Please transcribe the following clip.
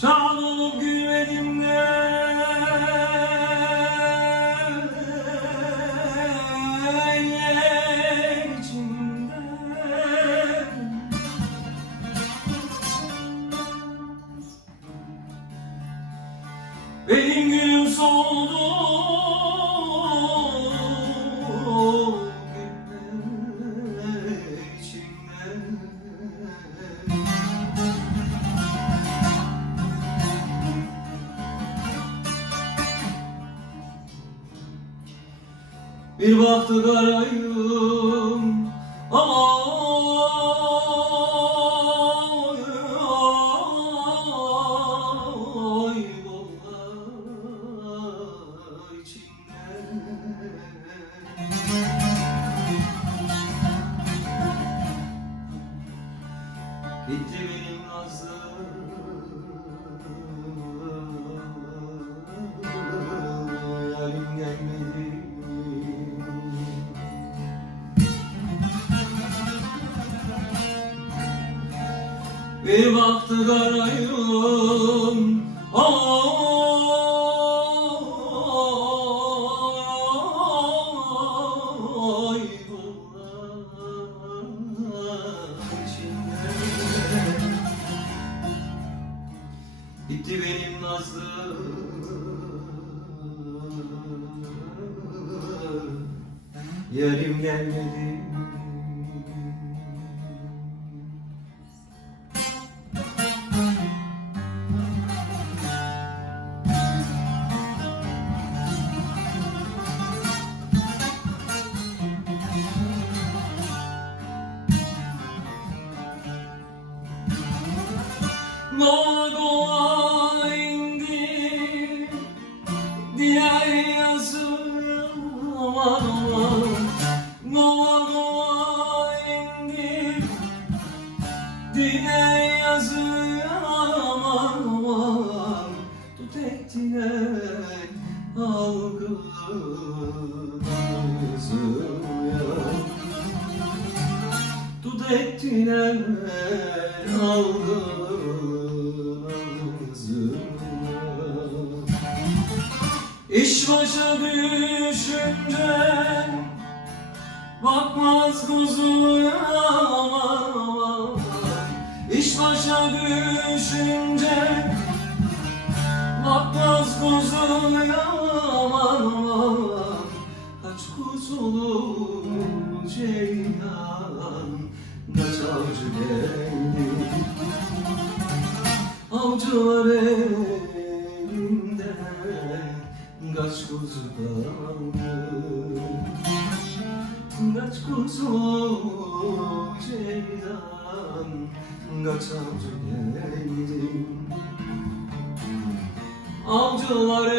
Sağ ol Bir baktık arayım Ay ay Bir baktık arayım Ay Gitti benim nazlı Yarim gelmedi Doğa indi. Diğer yazım aman aman. Doğa doğa indi. Diğer yazım aman aman. Tut ettiler algımızı Tut ettiler algımızı İş başa düşünce Bakmaz aman İş başa düşünce Bakmaz aman Kaç kuzulu ceylan Kaç avcı geldi? Avcılar elinden Kaç kuzu kaldı Kaç kuzu ceylan Kaç avcı geldi? Avcılar